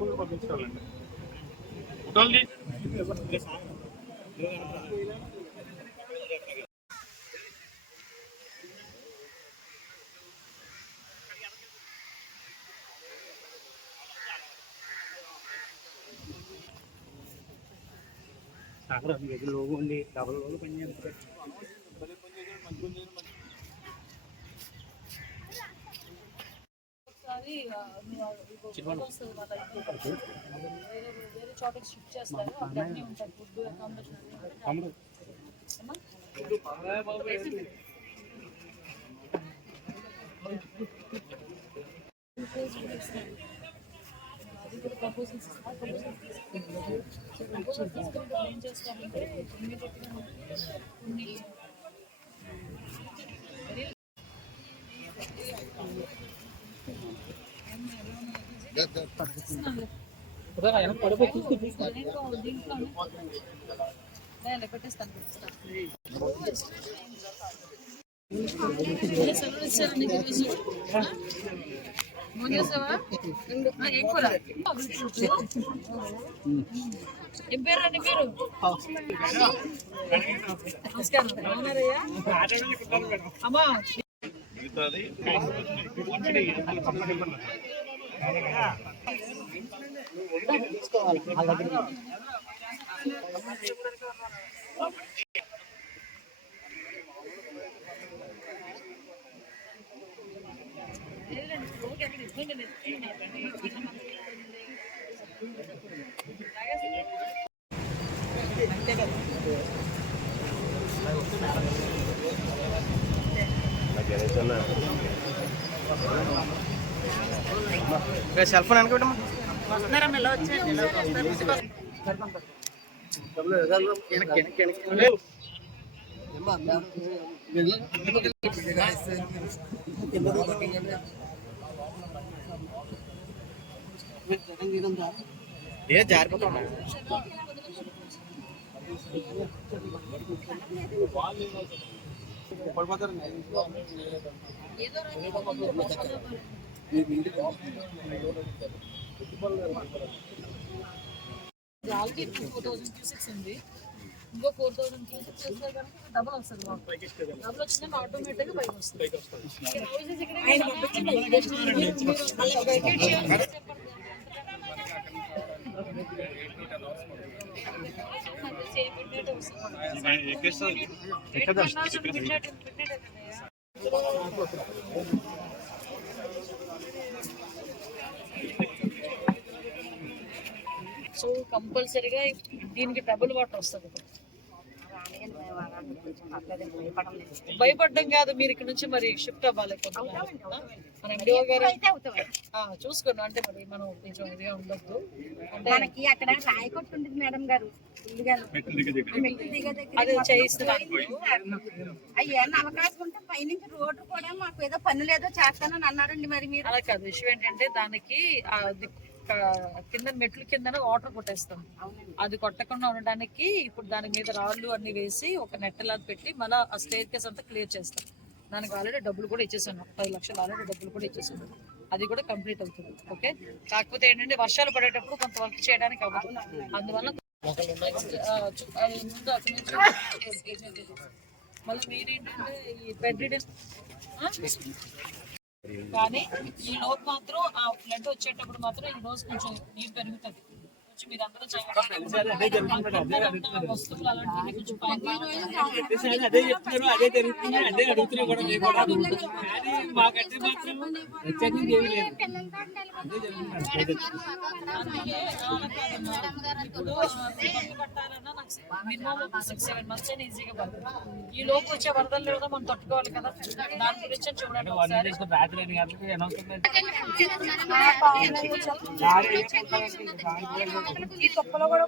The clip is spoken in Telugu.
ముందు పంపించాలండి. లోగో ఉండి డబల్ లోగో పని చేస్తారు. వేరే చోటకి షిఫ్ట్ చేస్తారు. అక్కడ అన్నీ ఉంటాయి, ఫుడ్, అకామిడేషన్. అది కూడా ప్రపోజల్స్ తీసుకుంటే ఏం చేస్తామంటే ఇమ్మీడియట్గా కొన్ని పెట్టేస్తాను. ఏం పేరు రండి మీరు? నమస్కారం. అమ్మా సెల్ ఫోన్ అనుకోవటం ఏ జారిపోతా ఆల్రెడీ 4000 క్యూసెక్స్ ఉంది. ఇంకో 4000 క్యూసెక్స్ వస్తే కనుక డబల్ వస్తుంది. డబల్ వచ్చిందంటే ఆటోమేటిక్గా పైకి వస్తుంది. సో కంపల్సరీగా దీనికి డబుల్ వాటర్ వస్తుంది. భయపడడం కాదు, మీరు ఇక్కడ నుంచి మరి షిఫ్ట్ అవ్వాలి. మన ఎండిఓ గారు చూసుకోండి. అంటే మరి మనం కొంచెం ఇదిగా ఉండద్దు. మనకి అక్కడ రాయకొట్టు ఉంటుంది మేడం గారు, అది చేయిస్తున్నాను. అయ్యన్న అవకాశం ఉంటే పైనుంచి రోడ్డు కూడా మాకు ఏదో పనులు ఏదో చేస్తానని అన్నారండి. మరి మీరు అలా కాదు. విషయం ఏంటంటే దానికి కింద మెట్లు కింద వాటర్ కొట్టేస్తాం. అది కొట్టకుండా ఉండడానికి ఇప్పుడు దాని మీద రాళ్ళు అన్ని వేసి ఒక నెట్టలా పెట్టి మళ్ళీ ఆ స్టేర్ కేస్ అంతా క్లియర్ చేస్తాం. దానికి ఆల్రెడీ డబ్బులు కూడా ఇచ్చేసాను. 10 లక్షలు ఆల్రెడీ డబ్బులు కూడా ఇచ్చేసాను. అది కూడా కంప్లీట్ అవుతుంది. ఓకే, కాకపోతే ఏంటంటే వర్షాలు పడేటప్పుడు కొంత వర్క్ చేయడానికి అవుతుంది. అందువల్ల మళ్ళీ మీరేంటంటే ఈ బెడ్ కానీ ఈ లోపు మాత్రం ఆ ఫ్లడ్ వచ్చేటప్పుడు మాత్రం ఈ రోజు కొంచెం నీరు పెరుగుతుంది. కొంచెం మీరు అందరూ వస్తువులు అలాంటివి కొంచెం పట్టాలన్నా నాకు మినిమం 6-7 months అని ఈజీగా పడుతుంది. ఈ లోపు వచ్చే వరదలు కూడా మనం తట్టుకోవాలి కదా. దాని గురించి చూడండి ఒకసారి. ఈ తొక్కలో కూడా